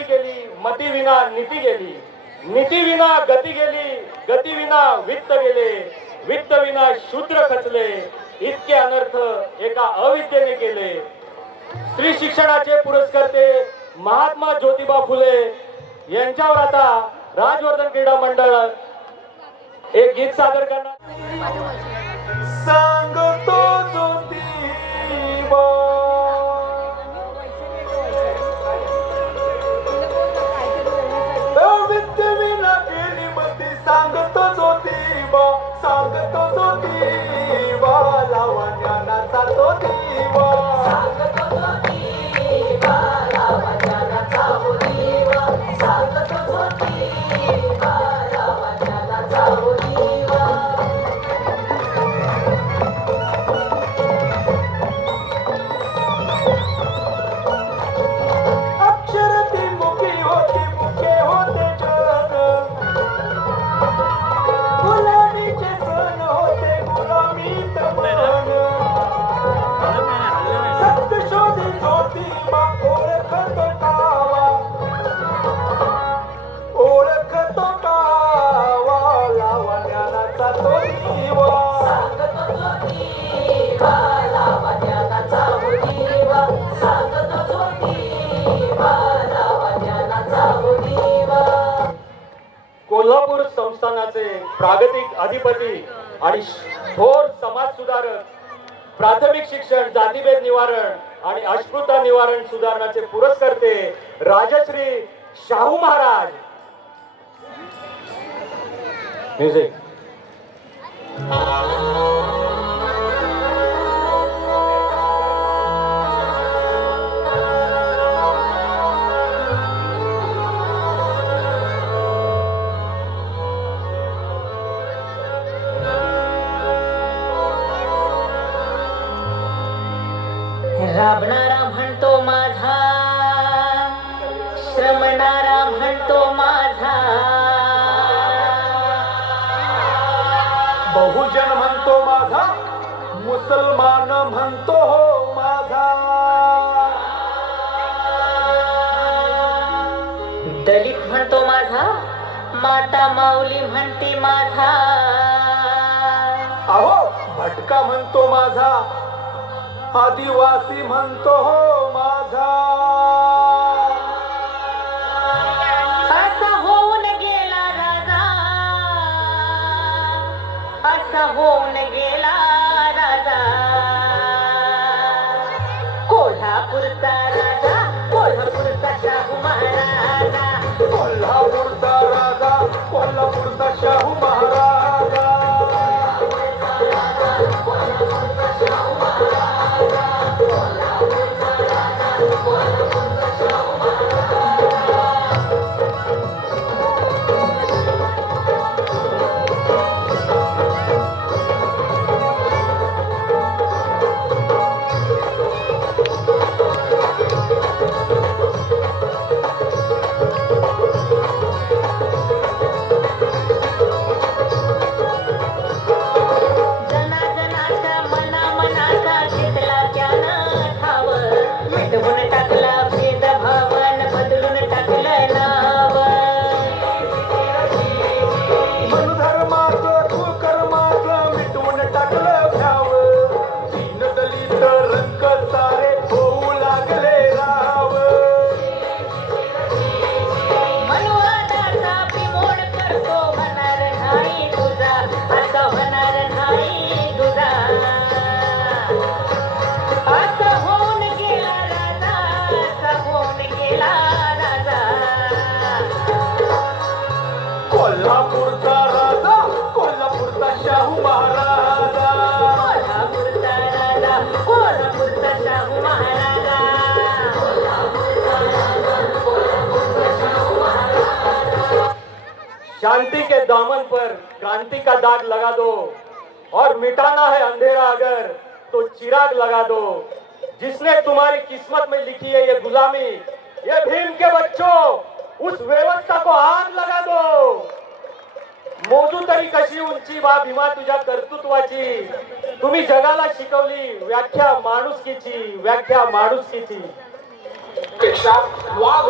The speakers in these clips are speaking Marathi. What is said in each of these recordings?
गती गेली मती विना नीती गेली. नीती विना गती गेली गती विना वित्त गेले. वित्त विना शूद्र खचले. इतके अनर्थ एका अविद्येने केले. स्त्री शिक्षणाचे पुरस्कर्ते महात्मा ज्योतिबा फुले यांच्यावर आता राजवर्धन क्रीडा मंडळ एक गीत सादर करणार. सांगतो ज्योतिबा. ज्योतिबा सांगतो दिवा लावा ज्ञानाचा तो दिवा कोल्हापूर संस्थानाचे प्रागतिक अधिपती आणि थोर समाज सुधारक प्राथमिक शिक्षण जातीभेद निवारण आणि अस्पृता निवारण सुधारणाचे पुरस्कर्ते राजश्री शाहू महाराज. म्युझिक बहुजन म्हणतो माझा मुसलमान म्हणतो हो माझा. दलित म्हणतो माझा माता माऊली म्हणते माझा. अहो भटका म्हणतो माझा आदिवासी म्हणतो हो माझा. होऊन गेला शांति के दामन पर क्रांति का दाग लगा दो। और मिटाना है अंधेरा अगर तो चिराग लगा दो। जिसने तुम्हारी किस्मत में लिखी है ये गुलामी ये भीम के बच्चों उस व्यवस्था को आग लगा दो। मोजू तरी कशी उंची बा भीमा तुझ्या कर्तृत्वाची। तुम्ही जगाला शिकवली व्याख्या माणुसकीची व्याख्या माणुसकीची। पेक्षा वाघ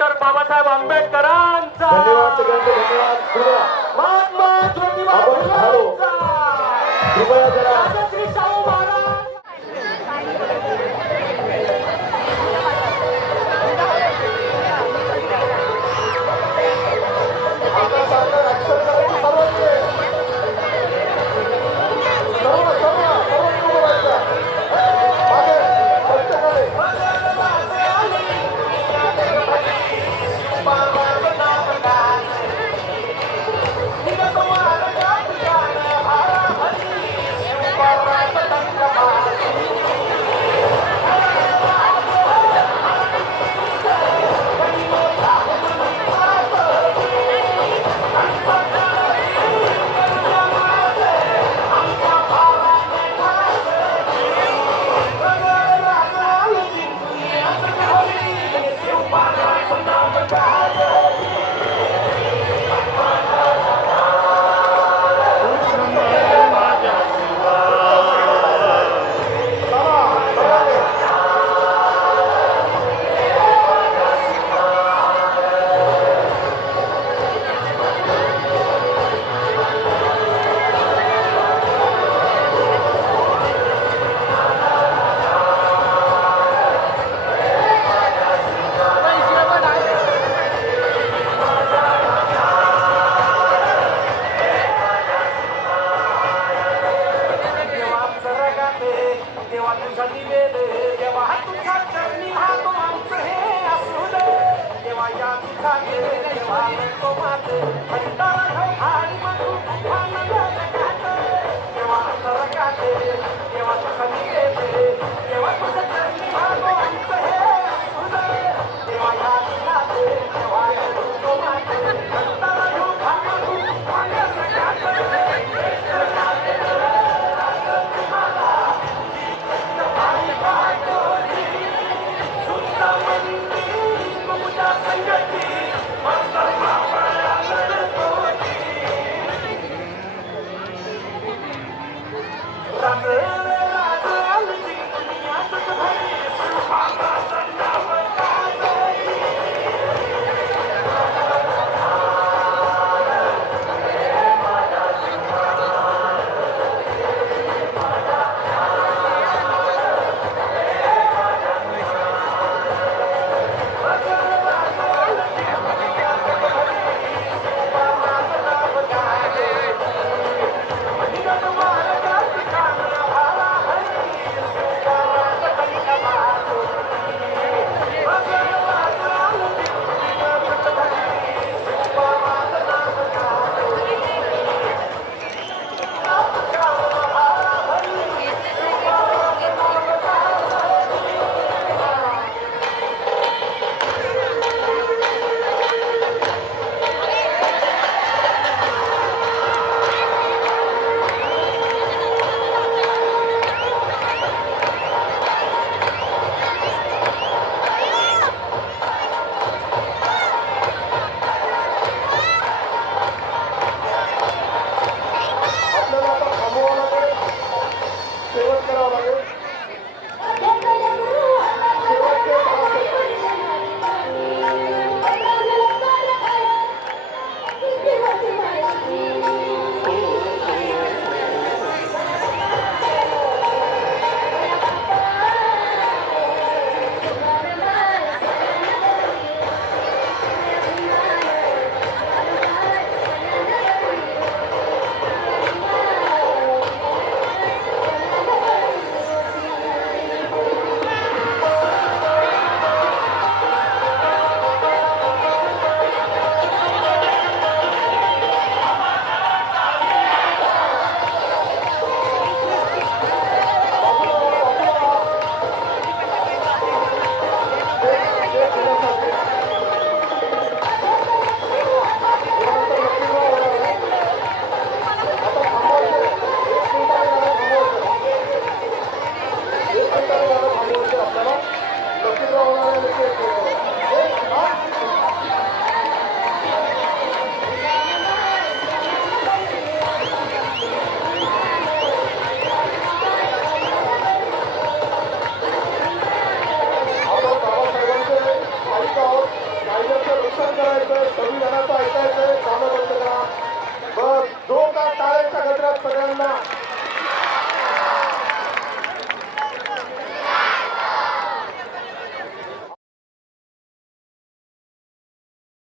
डॉक्टर बाबासाहेब आंबेडकरांचा. धन्यवाद महात्मा ज्योतिबा कृपया